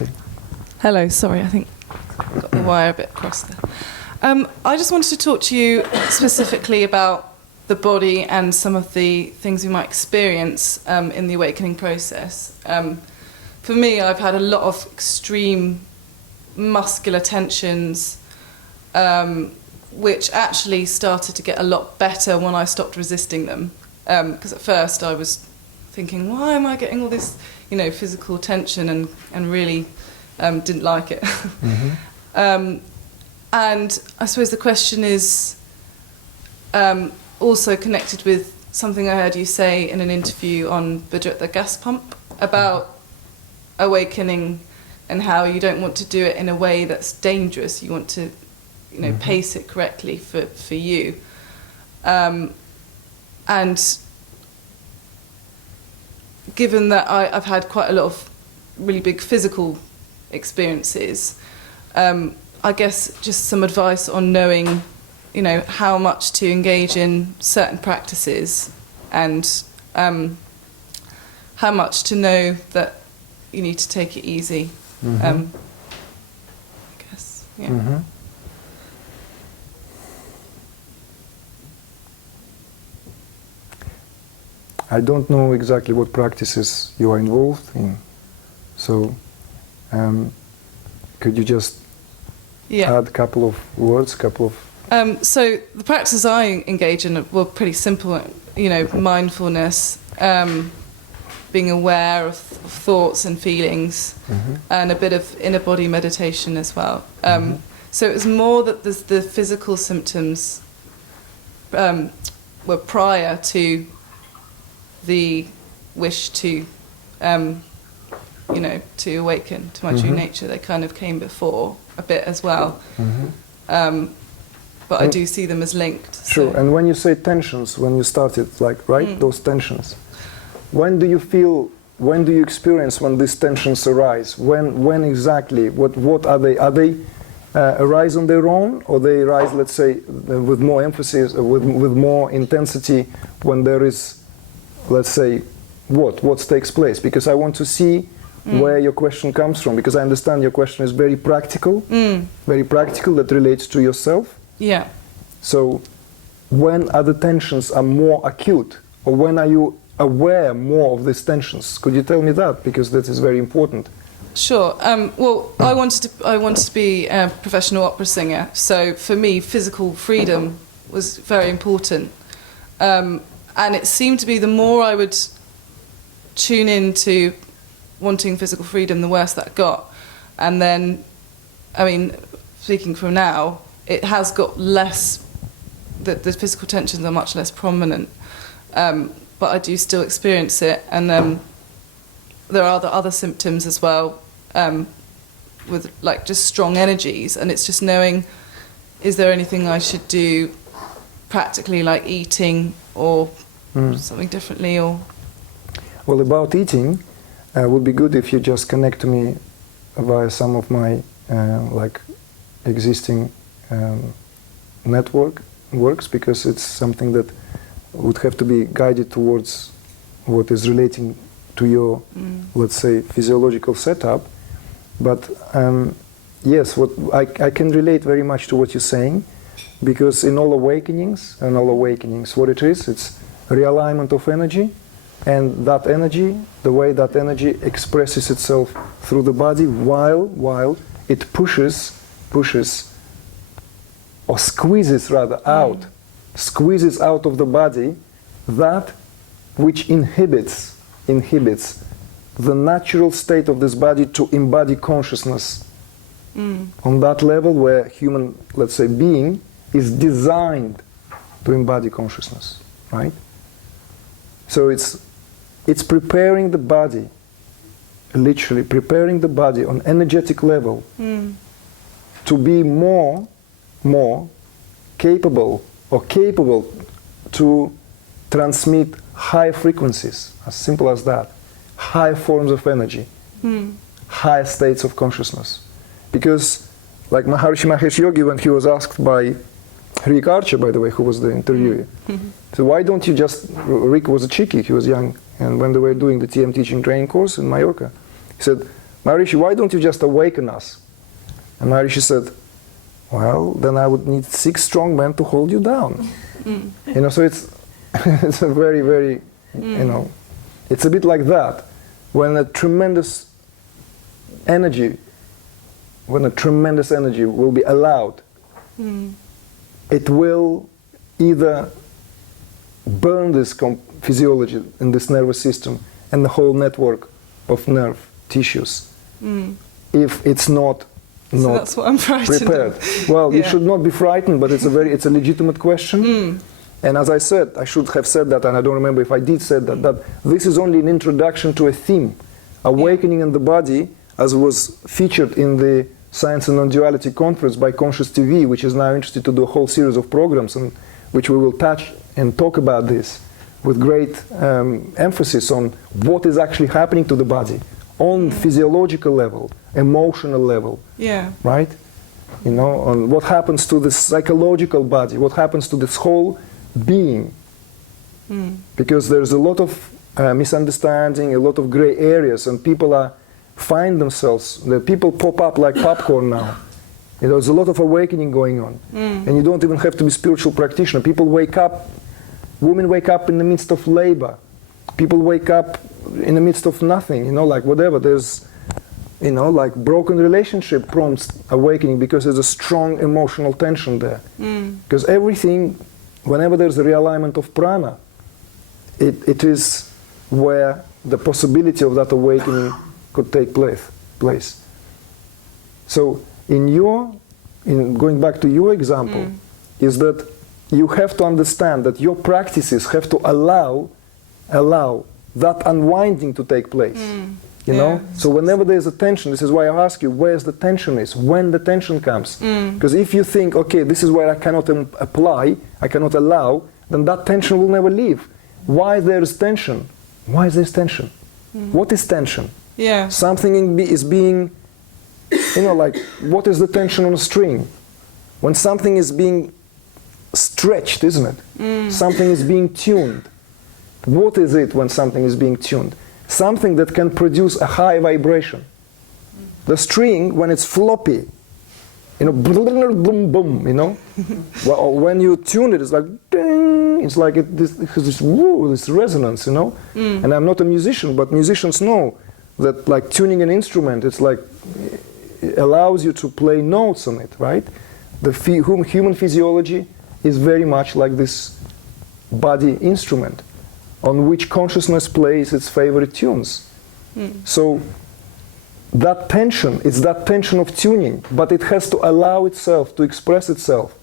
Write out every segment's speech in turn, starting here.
Okay. Hello, sorry, I think I got the wire a bit crossed there. I just wanted to talk to you specifically about the body and some of the things we might experience in the awakening process. For me, I've had a lot of extreme muscular tensions, which actually started to get a lot better when I stopped resisting them. Because at first I was thinking, why am I getting all this, physical tension, and really didn't like it. Mm-hmm. And I suppose the question is also connected with something I heard you say in an interview on Budget the Gas Pump about awakening and how you don't want to do it in a way that's dangerous. You want to, pace it correctly for you. And given that I've had quite a lot of really big physical experiences, I guess just some advice on knowing, how much to engage in certain practices and how much to know that you need to take it easy. I guess, yeah. Mm-hmm. I don't know exactly what practices you are involved in, so could you just add a couple of words, So the practices I engage in were pretty simple, mindfulness, being aware of thoughts and feelings, and a bit of inner body meditation as well. So it was more that the physical symptoms were prior to the wish to, to awaken to my true nature. They kind of came before a bit as well. But I do see them as linked. Sure, and when you say tensions, when you started, those tensions, when do you experience when these tensions arise? When exactly? What are they? Are they arise on their own, or they arise, let's say, with more emphasis, with more intensity when there is, let's say, what takes place? Because I want to see where your question comes from, because I understand your question is very practical, that relates to yourself. Yeah. So when are the tensions are more acute, or when are you aware more of these tensions? Could you tell me that? Because that is very important. Sure. Well, I wanted to be a professional opera singer, so for me, physical freedom was very important. And it seemed to be the more I would tune into wanting physical freedom, the worse that got. And then, speaking from now, it has got less, the physical tensions are much less prominent. But I do still experience it. And there are other symptoms as well, with just strong energies. And it's just knowing, is there anything I should do practically, like eating or something differently? Or well, about eating, would be good if you just connect to me via some of my existing works, because it's something that would have to be guided towards what is relating to your, let's say, physiological setup. But yes, I can relate very much to what you're saying, because in all awakenings, what it is, it's realignment of energy, and that energy, the way that energy expresses itself through the body, while it pushes or squeezes out of the body that which inhibits the natural state of this body to embody consciousness on that level where human, let's say, being is designed to embody consciousness, right? So it's preparing the body, literally preparing the body on energetic level to be more capable to transmit high frequencies, as simple as that, high forms of energy, high states of consciousness. Because, like Maharishi Mahesh Yogi, when he was asked by Rick Archer, by the way, who was the interviewee, so why don't you just, Rick was a chickie, he was young, and when they were doing the TM teaching training course in Mallorca, he said, Maharishi, why don't you just awaken us? And Maharishi said, well, then I would need 6 strong men to hold you down. You know, so it's, it's a very, very, you know, it's a bit like that. When a tremendous energy will be allowed, it will either burn this physiology in this nervous system and the whole network of nerve tissues if it's not So that's what I'm frightened prepared. of. Well, you Yeah. should not be frightened, but it's a legitimate question. And as I said, I should have said that, and I don't remember if I did say that, that this is only an introduction to a theme. Awakening in the body, as was featured in the Science and Non-Duality Conference by Conscious TV, which is now interested to do a whole series of programs, and which we will touch and talk about this with great emphasis on what is actually happening to the body on physiological level, emotional level, Yeah. right? You know, on what happens to the psychological body, what happens to this whole being. Because there's a lot of misunderstanding, a lot of gray areas, and people find themselves, the people pop up like popcorn now. You know, there's a lot of awakening going on. And you don't even have to be spiritual practitioner. People wake up, women wake up in the midst of labor. People wake up in the midst of nothing, you know, like whatever. There's, you know, like broken relationship prompts awakening because there's a strong emotional tension there. Because everything, whenever there's a realignment of prana, it is where the possibility of that awakening could take place. So in going back to your example, is that you have to understand that your practices have to allow that unwinding to take place. You know? So whenever there's a tension, this is why I ask you, where's the tension is, when the tension comes. Because if you think, okay, this is where I cannot apply, I cannot allow, then that tension will never leave. Why there's tension? Why is there tension? What is tension? Yeah. Something is being, you know, like, what is the tension on a string? When something is being stretched, isn't it? Something is being tuned. What is it when something is being tuned? Something that can produce a high vibration. The string, when it's floppy, you know, boom, boom, you know? Well, when you tune it, it's like, ding, it's like this resonance, you know? And I'm not a musician, but musicians know that, like, tuning an instrument, it's like, it allows you to play notes on it, right? The human physiology is very much like this body instrument on which consciousness plays its favorite tunes. So that tension, it's that tension of tuning, but it has to allow itself to express itself.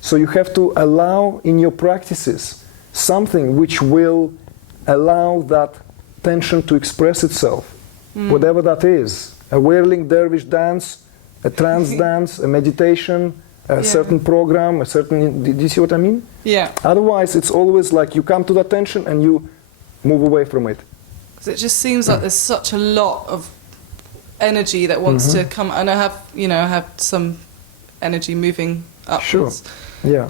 So you have to allow in your practices something which will allow that tension to express itself, whatever that is. A whirling dervish dance, a trance dance, a meditation, a certain program, a certain, do you see what I mean? Yeah. Otherwise, it's always like you come to that tension and you move away from it. Because it just seems like there's such a lot of energy that wants to come, and I have some energy moving upwards. Sure. Yeah.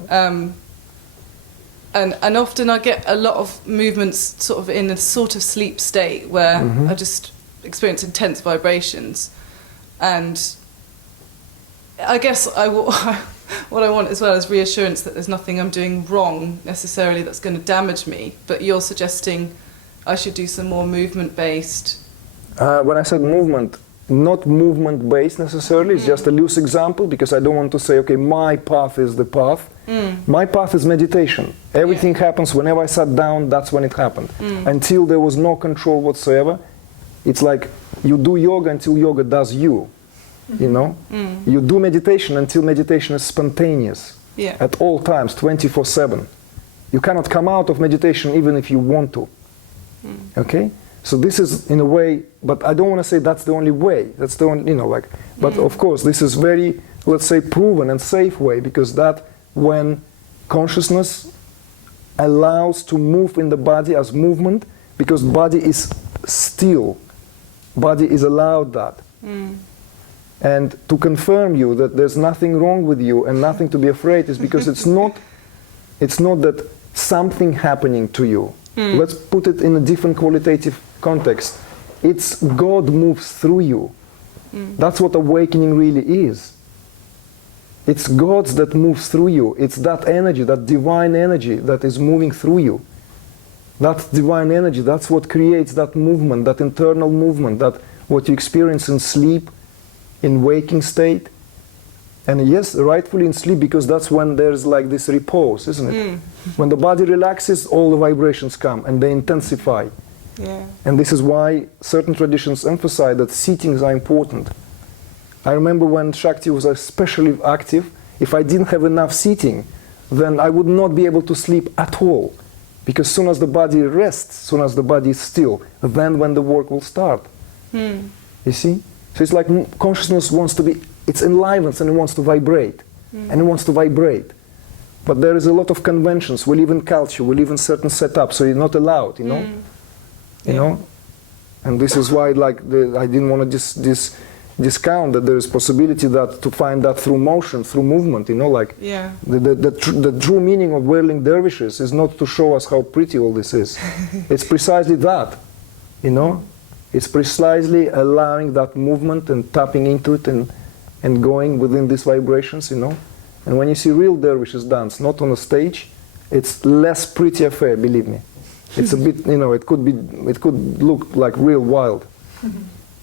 And often I get a lot of movements sort of in a sort of sleep state where I just experience intense vibrations, and I guess what I want as well is reassurance that there's nothing I'm doing wrong necessarily that's going to damage me. But you're suggesting I should do some more movement-based. When I said movement, not movement-based necessarily, it's just a loose example, because I don't want to say, okay, my path is the path. My path is meditation. Everything happens whenever I sat down, that's when it happened. Until there was no control whatsoever. It's like you do yoga until yoga does you. You know? You do meditation until meditation is spontaneous. At all times, 24/7. You cannot come out of meditation even if you want to. Okay? So this is, in a way, but I don't want to say that's the only way. That's the only, you know, like, but of course, this is very, let's say, proven and safe way, because that when consciousness allows to move in the body as movement, because body is still, body is allowed that. And to confirm you that there's nothing wrong with you and nothing to be afraid is because it's not that something happening to you. Let's put it in a different qualitative context. It's God moves through you. That's what awakening really is. It's God that moves through you. It's that energy, that divine energy that is moving through you. That divine energy, that's what creates that movement, that internal movement, that what you experience in sleep, in waking state. And yes, rightfully in sleep, because that's when there's like this repose, isn't it? When the body relaxes, all the vibrations come and they intensify. Yeah. And this is why certain traditions emphasize that sittings are important. I remember when Shakti was especially active, if I didn't have enough sitting, then I would not be able to sleep at all. Because as soon as the body rests, as soon as the body is still, then when the work will start. You see? So it's like consciousness wants to be, it's enlivened and it wants to vibrate. And it wants to vibrate. But there is a lot of conventions. We live in culture, we live in certain setups, so you're not allowed, you know? You know? And this is why like I didn't want to discount that there is possibility that to find that through motion, through movement, you know, like the true meaning of whirling dervishes is not to show us how pretty all this is. It's precisely that, you know. It's precisely allowing that movement and tapping into it and going within these vibrations, you know. And when you see real dervishes dance, not on a stage, it's less pretty affair, believe me. It's a bit, you know, it could look like real wild.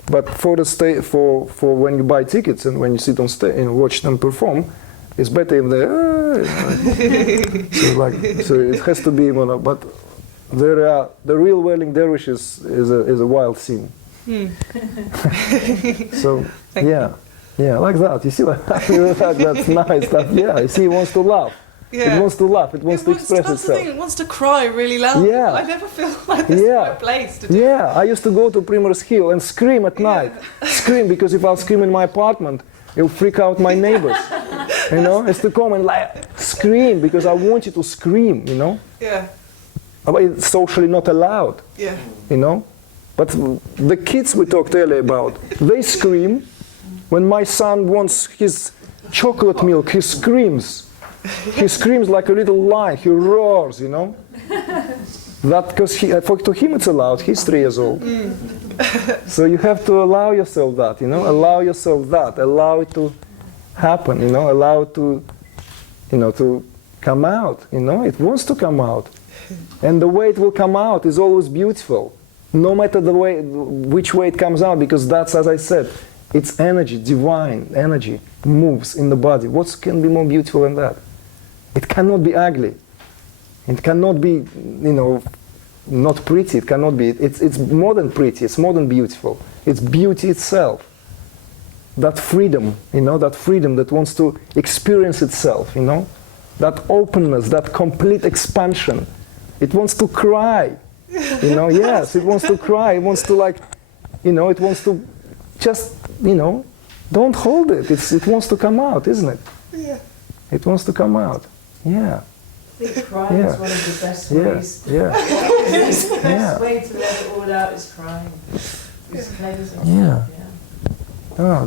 But for the for when you buy tickets and when you sit on stage and watch them perform, it's better if they so it has to be, you know, but the real whirling dervishes is a wild scene. So yeah, like that. You see, like that's nice. You see, it wants to laugh. Yeah. It wants to laugh. It wants to express that's itself. The thing, it wants to cry really loud. Yeah. I never feel like this is my place to do. Yeah, I used to go to Primrose Hill and scream at night. Scream, because if I'll scream in my apartment, it'll freak out my neighbors. You know, it's to come and like scream because I want you to scream. You know. Yeah. But it's socially not allowed. Yeah. You know, but the kids we talked earlier about, they scream. When my son wants his chocolate milk, he screams. He screams like a little lion. He roars, you know. That because to him it's allowed. He's 3 years old. So you have to allow yourself that, you know. Allow yourself that. Allow it to happen, you know. Allow it to, you know, to come out. You know, it wants to come out, and the way it will come out is always beautiful, no matter which way it comes out, because that's, as I said, it's energy, divine energy moves in the body. What can be more beautiful than that? It cannot be ugly. It cannot be, you know, not pretty. It cannot be. It's more than pretty. It's more than beautiful. It's beauty itself. That freedom, you know, that freedom that wants to experience itself, you know, that openness, that complete expansion. It wants to cry, you know. Yes, it wants to cry. It wants to, like, you know, it wants to just, you know, don't hold it. It wants to come out, isn't it? Yeah. It wants to come out. Yeah. I think crying is one of the best ways. Yeah. The best way to let it all out is crying. Just cleanse it. Yeah. Oh,